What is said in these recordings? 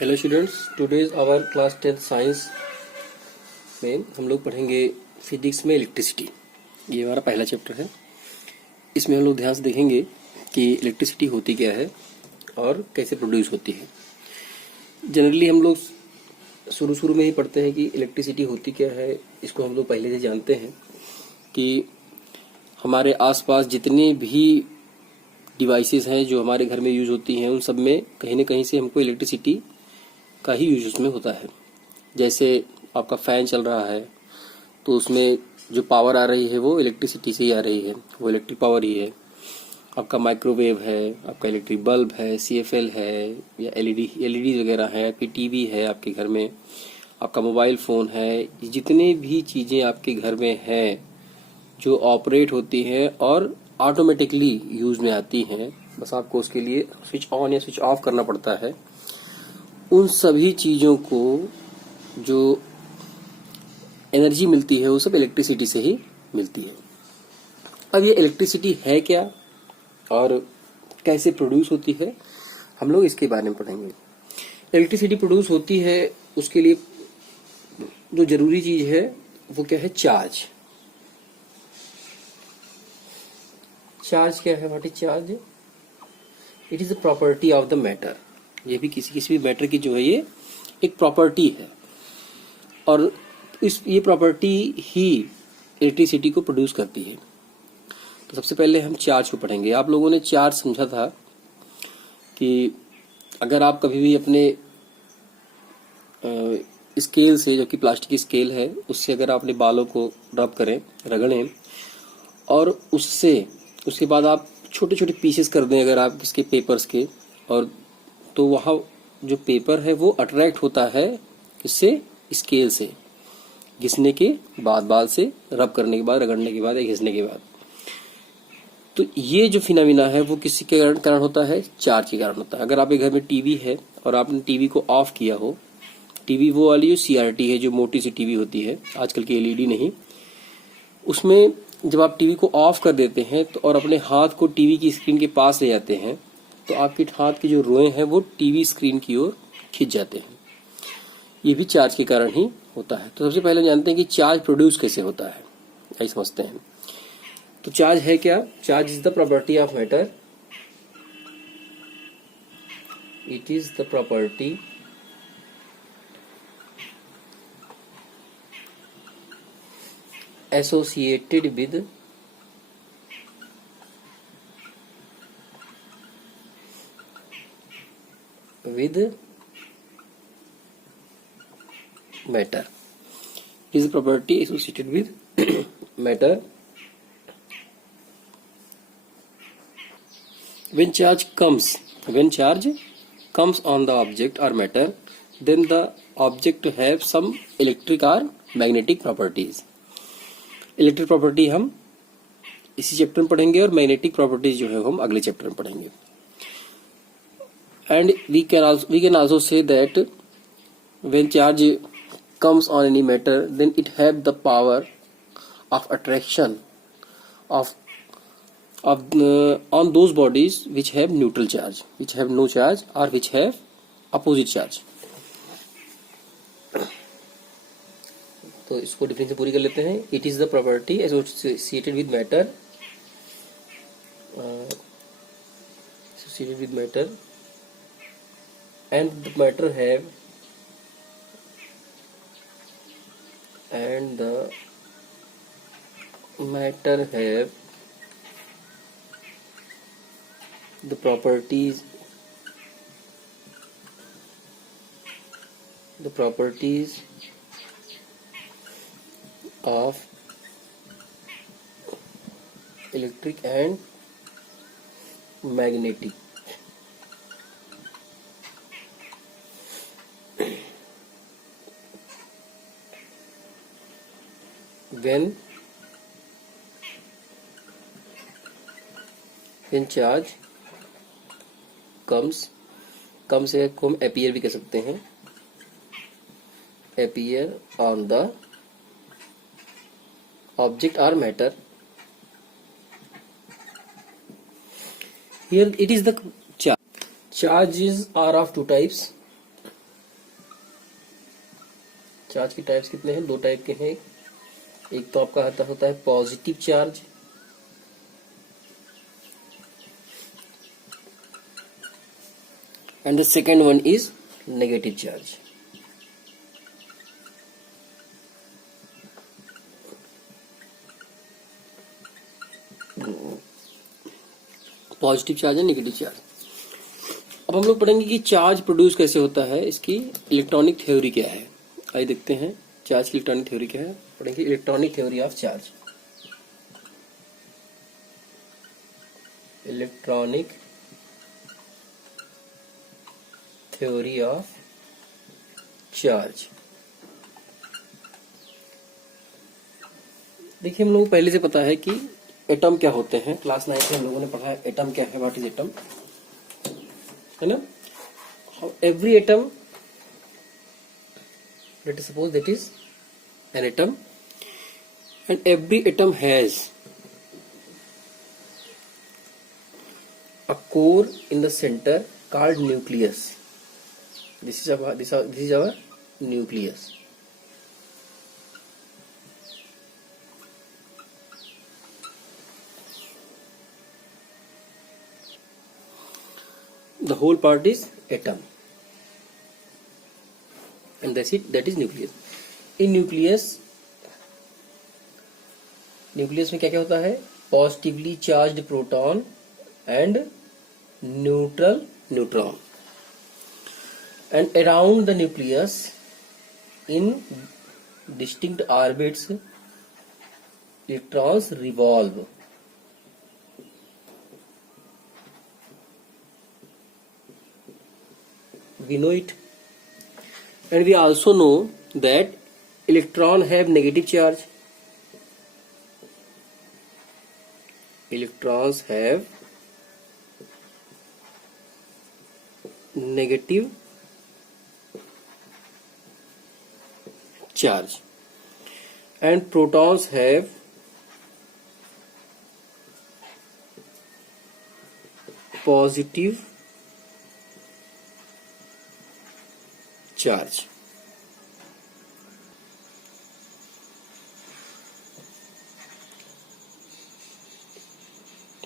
Hello students, today's our class 10th science में हम लोग पढ़ेंगे फिजिक्स में इलेक्ट्रिसिटी। ये हमारा पहला चैप्टर है। इसमें हम लोग ध्यान से देखेंगे कि इलेक्ट्रिसिटी होती क्या है और कैसे प्रोड्यूस होती है। जनरली हम लोग शुरू में ही पढ़ते हैं कि इलेक्ट्रिसिटी होती क्या है। इसको हम लोग पहले से जानते हैं कि हमारे आसपास जितने भी डिवाइसेस हैं जो हमारे घर में यूज होती हैं, उन सब में कहीं ना कहीं से हमको इलेक्ट्रिसिटी का ही यूज उसमें होता है। जैसे आपका फैन चल रहा है तो उसमें जो पावर आ रही है वो इलेक्ट्रिसिटी से ही आ रही है, वो इलेक्ट्रिक पावर ही है। आपका माइक्रोवेव है, आपका इलेक्ट्रिक बल्ब है, सीएफएल है या एलईडी वगैरह है, आपकी टीवी है आपके घर में, आपका मोबाइल फ़ोन है। जितने भी चीज़ें आपके घर में हैं जो ऑपरेट होती हैं और ऑटोमेटिकली यूज में आती हैं, बस आपको उसके लिए स्विच ऑन या स्विच ऑफ करना पड़ता है। उन सभी चीज़ों को जो एनर्जी मिलती है वो सब इलेक्ट्रिसिटी से ही मिलती है। अब ये इलेक्ट्रिसिटी है क्या और कैसे प्रोड्यूस होती है, हम लोग इसके बारे में पढ़ेंगे। इलेक्ट्रिसिटी प्रोड्यूस होती है, उसके लिए जो जरूरी चीज है वो क्या है? चार्ज। चार्ज क्या है? What is charge? It is the property of the matter. ये भी किसी भी मैटर की जो है ये एक प्रॉपर्टी है और ये प्रॉपर्टी ही इलेक्ट्रिसिटी को प्रोड्यूस करती है। तो सबसे पहले हम चार्ज को पढ़ेंगे। आप लोगों ने चार्ज समझा था कि अगर आप कभी भी अपने स्केल से, जो कि प्लास्टिक की स्केल है, उससे अगर आप अपने बालों को रब करें, रगड़ें और उसके बाद आप छोटे छोटे पीसेस कर दें अगर आप उसके पेपर्स के, और तो वहाँ जो पेपर है वो अट्रैक्ट होता है इससे, स्केल से घिसने के बाद, बाल से रब करने के बाद, रगड़ने के बाद या घिसने के बाद। तो ये जो फिनोमिना है वो किसी के कारण होता है? चार्ज के कारण होता है। अगर आपके घर में टीवी है और आपने टीवी को ऑफ किया हो, टीवी वो वाली जो सीआरटी है, जो मोटी सी टीवी होती है, आजकल की एलईडी नहीं, उसमें जब आप टीवी को ऑफ कर देते हैं तो और अपने हाथ को टीवी की स्क्रीन के पास ले जाते हैं तो आपके हाथ के जो रोए हैं वो टीवी स्क्रीन की ओर खिंच जाते हैं। ये भी चार्ज के कारण ही होता है। तो सबसे पहले जानते हैं कि चार्ज प्रोड्यूस कैसे होता है, यही समझते हैं। तो चार्ज है क्या? Charge is the property of matter. It is the property associated with matter. It is a property associated with matter. When charge comes on the object or matter, then the object have some electric or magnetic properties. Electric property हम इसी chapter में पढ़ेंगे और magnetic properties जो है हम अगले chapter में पढ़ेंगे। And we can also say that when charge comes on any matter, then it have the power of attraction of on those bodies which have neutral charge, which have no charge, or which have opposite charge. तो इसको difference पूरी कर लेते हैं। It is the property associated with matter, and the matter have the properties of electric and magnetic. when charge comes से को हम appear भी कह सकते हैं, appear on the object or matter, Here it is the charge. Charges are of two types. Charge की types कितने हैं? 2 टाइप के हैं। एक तो आपका होता है positive charge, and the second one is negative charge. Positive charge है, नेगेटिव चार्ज। अब हम लोग पढ़ेंगे कि चार्ज प्रोड्यूस कैसे होता है, इसकी इलेक्ट्रॉनिक थ्योरी क्या है। आइए देखते हैं चार्ज की इलेक्ट्रॉनिक थ्योरी क्या है। पढ़ेंगे electronic theory of charge. Electronic theory of charge. देखिए, हम लोगों को पहले से पता है कि एटम क्या होते हैं। क्लास 9 में हम लोगों ने पढ़ा है एटम क्या है, व्हाट इज एटम, है ना। Every atom, let us suppose that is an atom, and every atom has a core in the center called nucleus. This is our nucleus. The whole part is atom, and that's it. That is nucleus. In nucleus में क्या क्या होता है? Positively charged proton and neutral neutron, and around the nucleus in distinct orbits electrons revolve. We know it, and we also know that electron have negative charge. Electrons have negative charge, and protons have positive charge.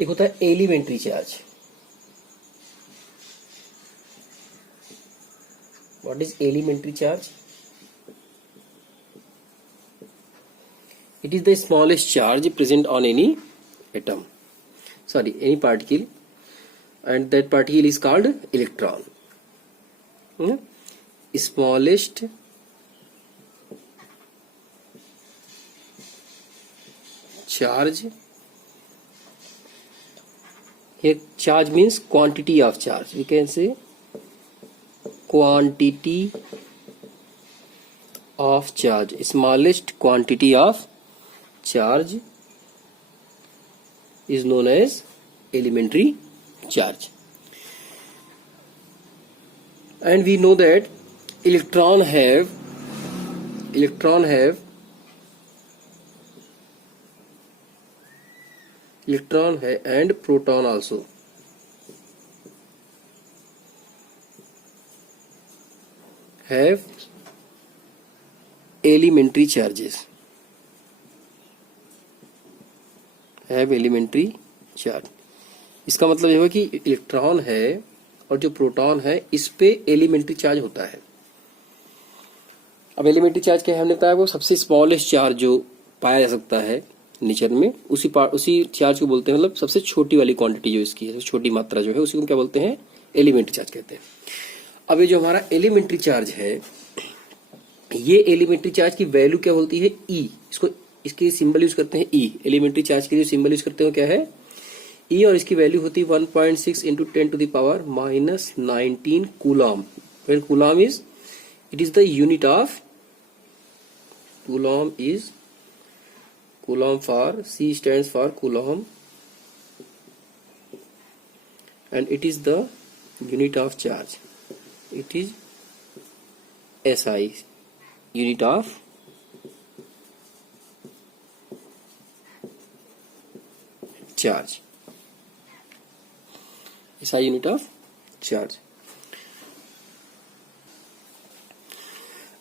एक होता है elementary charge. What is elementary charge? It is the smallest charge present on any any particle, and that particle is called electron. Smallest charge. Here charge means quantity of charge. We can say quantity of charge. Smallest quantity of charge is known as elementary charge. And we know that electron have and proton also have elementary charges. Have elementary charge. इसका मतलब यह हुआ कि electron है और जो proton है इस पे एलिमेंट्री चार्ज होता है। अब एलिमेंट्री चार्ज क्या है, हमने बताया वो सबसे स्मॉलेस्ट चार्ज जो पाया जा सकता है नेचर में, उसी चार्ज को बोलते हैं, मतलब सबसे छोटी वाली क्वांटिटी जो इसकी है, छोटी मात्रा जो है उसी को क्या बोलते हैं? एलिमेंट्री चार्ज कहते हैं। अब ये जो हमारा एलिमेंट्री चार्ज है, ये एलिमेंट्री चार्ज की वैल्यू क्या बोलती है? ई। इसके सिंबल यूज करते हैं ई। एलिमेंट्री चार्ज के जो सिंबल यूज करते हो क्या है? ई, और इसकी वैल्यू होती है 1.6 into 10 to the power -19 coulomb. When coulomb is, it is the unit of, coulomb for, C stands for coulomb, and it is the unit of charge. It is SI, unit of charge. SI unit of charge.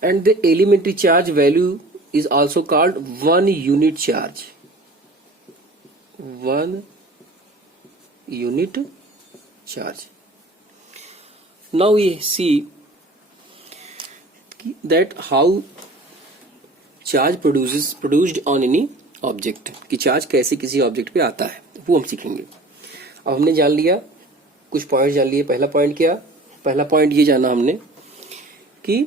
and the elementary charge value is also called 1 unit charge. 1 unit charge. Now we see that how charge produced on any object, कि charge कैसे किसी object पे आता है वो हम सीखेंगे. अब हमने जान लिया, कुछ पॉइंट जान लिए. पहला पॉइंट क्या? पहला पॉइंट ये जाना हमने कि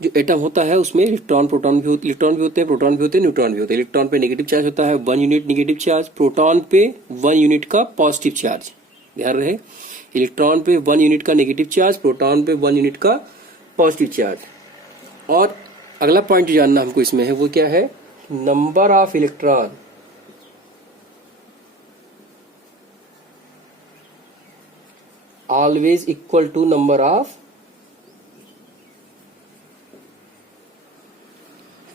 जो एटम होता है उसमें इलेक्ट्रॉन भी होते हैं, प्रोटॉन भी होते हैं, न्यूट्रॉन भी होते हैं. इलेक्ट्रॉन पे नेगेटिव चार्ज होता है 1 यूनिट नेगेटिव चार्ज, प्रोटॉन पे 1 यूनिट का पॉजिटिव चार्ज. ध्यान रहे, इलेक्ट्रॉन पे 1 यूनिट का नेगेटिव चार्ज, प्रोटॉन पे 1 यूनिट का पॉजिटिव चार्ज. और अगला पॉइंट जो जानना हमको इसमें है वो क्या है? Number of electron always equal to number of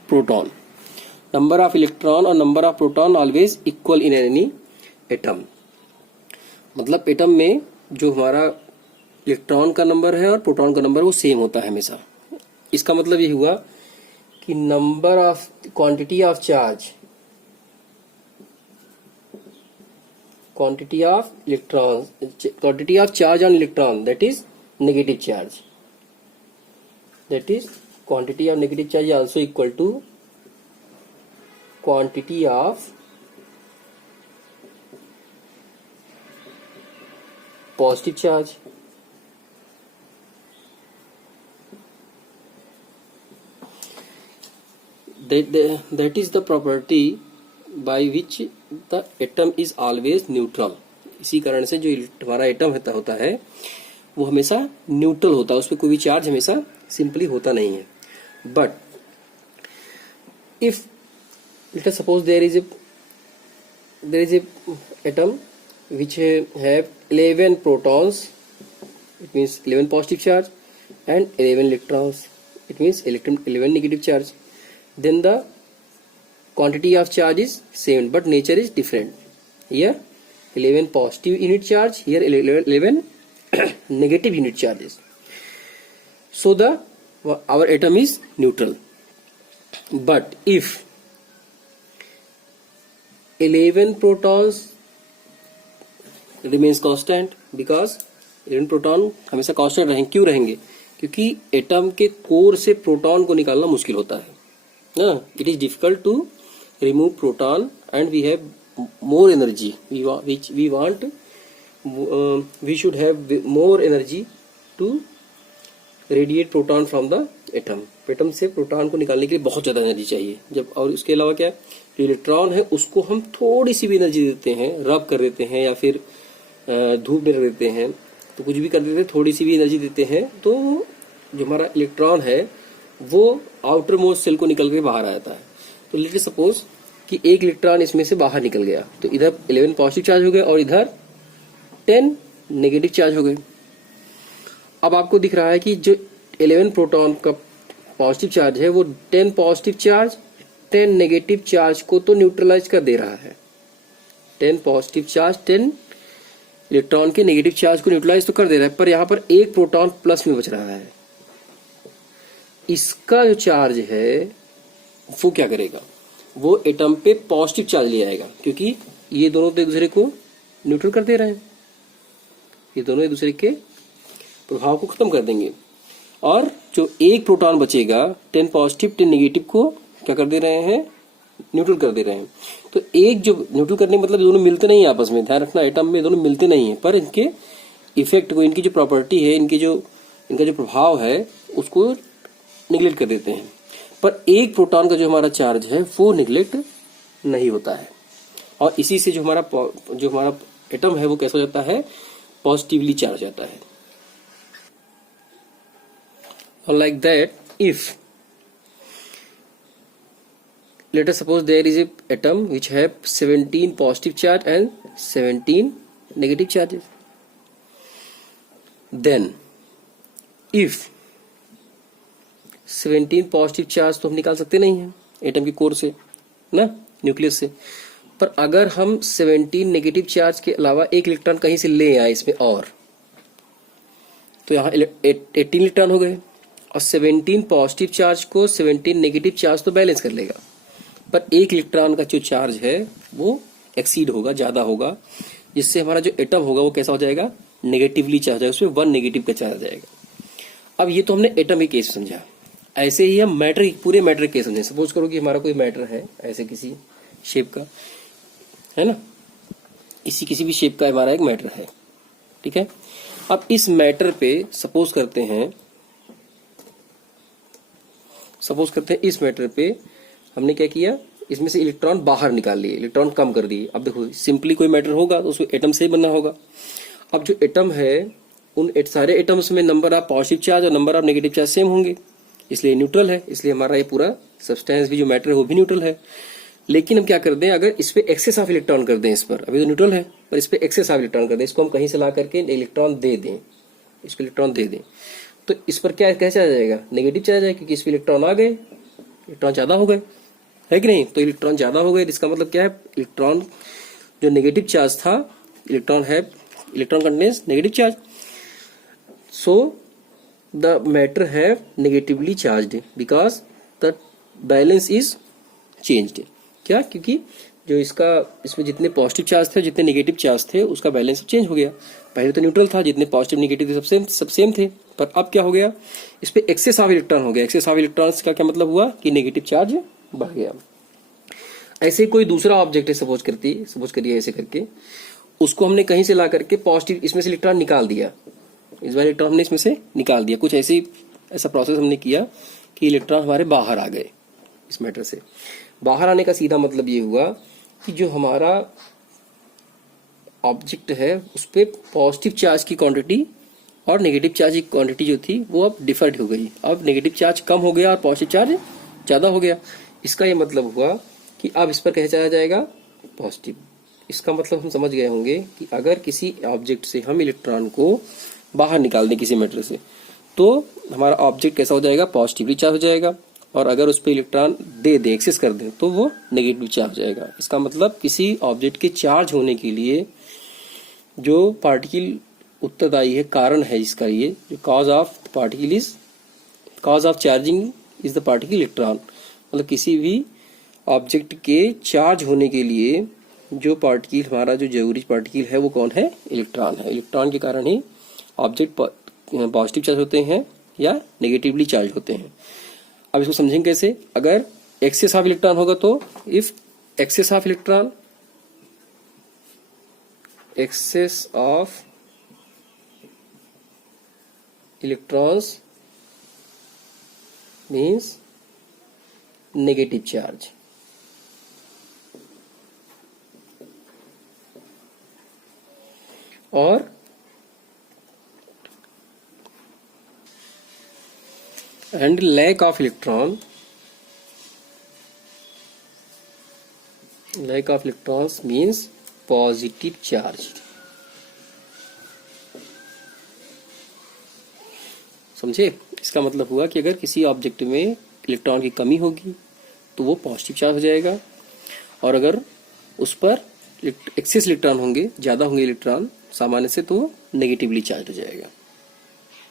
proton. Number of electron और number of proton always equal in any atom. मतलब एटम में जो हमारा इलेक्ट्रॉन का नंबर है और प्रोटॉन का नंबर वो सेम होता है हमेशा. इसका मतलब ये हुआ कि number of quantity of charge, quantity of electron, quantity of charge on electron, that is negative charge, that is quantity of negative charge is also equal to quantity of positive charge. That is the property by which the atom is always neutral. इसी कारण से जो हमारा atom होता है वो हमेशा neutral होता है, उसपे कोई भी चार्ज हमेशा सिंपली होता नहीं है. But if let us suppose there is a atom which have 11 protons, it means 11 positive charge, and 11 electrons, it means 11 negative charge, then the quantity of charge is same but nature is different. Here 11 positive unit charge, here 11 negative unit charges. So our atom is neutral. But if 11 protons remains constant, because 11 proton हमेशा constant रहेंगे. क्यों रहेंगे? क्योंकि atom के core से proton को निकालना मुश्किल होता है ना. It is difficult to remove proton and we have more energy, we want we should have more energy to radiate proton from the atom. Atom से प्रोटॉन को निकालने के लिए बहुत ज्यादा एनर्जी चाहिए. जब और इसके अलावा क्या है, जो इलेक्ट्रॉन है उसको हम थोड़ी सी भी एनर्जी देते हैं, रब कर देते हैं या फिर धूप में रख देते हैं, तो कुछ भी कर देते हैं, थोड़ी सी भी एनर्जी देते हैं तो जो हमारा इलेक्ट्रॉन है वो आउटर मोस्ट सेल को निकल के बाहर आ जाता है. तो लेट सपोज कि एक इलेक्ट्रॉन इसमें से बाहर निकल गया, तो इधर 11 पॉजिटिव चार्ज हो गए और इधर 10 नेगेटिव चार्ज हो गए. अब आपको दिख रहा है कि जो 11 प्रोटॉन का पॉजिटिव चार्ज है वो 10 पॉजिटिव चार्ज 10 नेगेटिव चार्ज को तो न्यूट्रलाइज कर दे रहा है. 10 पॉजिटिव चार्ज 10 इलेक्ट्रॉन के नेगेटिव चार्ज को न्यूट्रलाइज तो कर दे रहा है, पर यहां पर एक प्रोटॉन प्लस में बच रहा है. इसका जो चार्ज है वो क्या करेगा, वो एटम पे पॉजिटिव चार्ज ले आएगा, क्योंकि ये दोनों तो एक दूसरे को न्यूट्रल कर दे रहे हैं, ये दोनों एक दूसरे के प्रभाव को खत्म कर देंगे. और जो एक प्रोटॉन बचेगा 10 पॉजिटिव 10 नेगेटिव को क्या कर दे रहे हैं, न्यूट्रल कर दे रहे हैं. तो एक जो न्यूट्रल करने मतलब दोनों मिलते नहीं आपस में, ध्यान रखना, एटम में दोनों मिलते नहीं है, पर इनके इफेक्ट को, इनकी जो प्रॉपर्टी है, इनका जो प्रभाव है उसको निगलेक्ट कर देते हैं. पर एक प्रोटॉन का जो हमारा चार्ज है वो निगलेक्ट नहीं होता है, और इसी से जो हमारा एटम है वो कैसा हो जाता है, पॉजिटिवली चार्ज जाता है. Like that, if let us suppose there is a atom which have 17 positive charge and 17 negative charges, then if 17 positive charge तो हम निकाल सकते नहीं हैं एटम के कोर से ना, न्यूक्लियस से, पर अगर हम 17 नेगेटिव चार्ज के अलावा एक इलेक्ट्रॉन कहीं से ले आए इसमें, और तो यहाँ 18 इलेक्ट्रॉन हो गए, और 17 पॉजिटिव चार्ज को 17 नेगेटिव चार्ज तो बैलेंस कर लेगा, पर एक इलेक्ट्रॉन का जो चार्ज है वो एक्सीड होगा, ज्यादा होगा, जिससे हमारा जो एटम होगा वो कैसा हो जाएगा, नेगेटिवली चार्ज है, उसमें 1 नेगेटिव का चार्ज आ जाएगा। अब ये तो हमने एटम के केस समझा, ऐसे ही हम मैटर, पूरे मैटर के केस समझे। सपोज करो कि हमारा कोई मैटर है ऐसे किसी शेप का, है ना, इसी किसी भी शेप का हमारा एक मैटर है, ठीक है। अब इस मैटर पे सपोज करते हैं इस मैटर पे हमने क्या किया, इसमें से इलेक्ट्रॉन बाहर निकाल लिए, इलेक्ट्रॉन कम कर दिए। अब देखो सिंपली कोई मैटर होगा तो उसको एटम से ही बनना होगा। अब जो एटम है उन सारे एटम्स में नंबर ऑफ पॉजिटिव चार्ज और number of negative charge same होंगे, इसलिए न्यूट्रल है, इसलिए हमारा ये पूरा सब्सटेंस भी जो मैटर है वो भी न्यूट्रल है। लेकिन हम क्या कर दें, अगर इस पे एक्सेस ऑफ इलेक्ट्रॉन कर दें, इस पर अभी तो न्यूट्रल है पर इस पे एक्सेस ऑफ इलेक्ट्रॉन कर दें, इसको हम कहीं से ला करके इलेक्ट्रॉन दे दें, इस पे इलेक्ट्रॉन दे दें, तो इस पर क्या कैसे आ जाएगा, नेगेटिव चार्ज है, क्योंकि इस पे इलेक्ट्रॉन आ गए, इलेक्ट्रॉन ज्यादा हो गए, है कि नहीं। तो इलेक्ट्रॉन ज्यादा हो गए, इसका मतलब क्या है, इलेक्ट्रॉन जो नेगेटिव चार्ज था, electron contains negative charge, so the matter have negatively charged because the balance is changed. क्या, क्योंकि जो इसमें जितने पॉजिटिव चार्ज थे जितने नेगेटिव चार्ज थे उसका बैलेंस चेंज हो गया। पहले तो न्यूट्रल था, जितने पॉजिटिव नेगेटिव थे सब सेम थे, पर अब क्या हो गया, इस पे एक्सेस ऑफ इलेक्ट्रॉन हो गया। एक्सेस ऑफ इलेक्ट्रॉन्स का क्या मतलब हुआ कि नेगेटिव चार्ज बढ़ गया। ऐसे कोई दूसरा ऑब्जेक्ट है, सपोज करिए ऐसे करके, उसको हमने कहीं से ला करके पॉजिटिव इसमें से इलेक्ट्रॉन निकाल दिया, इस बार इलेक्ट्रॉन हमने इसमें से निकाल दिया, कुछ ऐसा प्रोसेस हमने किया कि इलेक्ट्रॉन हमारे बाहर आ गए। इस मैटर से बाहर आने का सीधा मतलब ये हुआ कि जो हमारा ऑब्जेक्ट है उस पे पॉजिटिव चार्ज की क्वांटिटी और नेगेटिव चार्ज की क्वांटिटी जो थी वो अब डिफर्ड हो गई। अब नेगेटिव चार्ज कम हो गया और पॉजिटिव चार्ज ज्यादा हो गया। इसका ये मतलब हुआ कि अब इस पर क्या चला जाएगा, पॉजिटिव। इसका मतलब हम समझ गए होंगे कि अगर किसी ऑब्जेक्ट से हम इलेक्ट्रॉन को बाहर निकाल दें किसी मैटर से, तो हमारा ऑब्जेक्ट कैसा हो जाएगा, पॉजिटिवली चार्ज हो जाएगा, और अगर उस पर इलेक्ट्रॉन दे दें, एक्सेस कर दें, तो वो नेगेटिव चार्ज हो जाएगा। इसका मतलब किसी ऑब्जेक्ट के चार्ज होने के लिए जो पार्टिकल उत्तरदायी है, कारण है इसका, ये जो cause of charging is the particle electron. मतलब किसी भी ऑब्जेक्ट के चार्ज होने के लिए जो पार्टिकल, हमारा जो जरूरी पार्टिकल है वो कौन है, इलेक्ट्रॉन है। इलेक्ट्रॉन के कारण ही ऑब्जेक्ट पॉजिटिव चार्ज होते हैं या नेगेटिवली चार्ज होते हैं। अब इसको समझेंगे कैसे, अगर एक्सेस ऑफ इलेक्ट्रॉन होगा तो if excess of electrons means negative charge, और and lack of electrons means positive charge। समझे, इसका मतलब हुआ कि अगर किसी ऑब्जेक्ट में इलेक्ट्रॉन की कमी होगी तो वो पॉजिटिव चार्ज हो जाएगा, और अगर उस पर एक्सेस इलेक्ट्रॉन होंगे, ज्यादा होंगे इलेक्ट्रॉन सामान्य से, तो वो नेगेटिवली चार्ज हो जाएगा।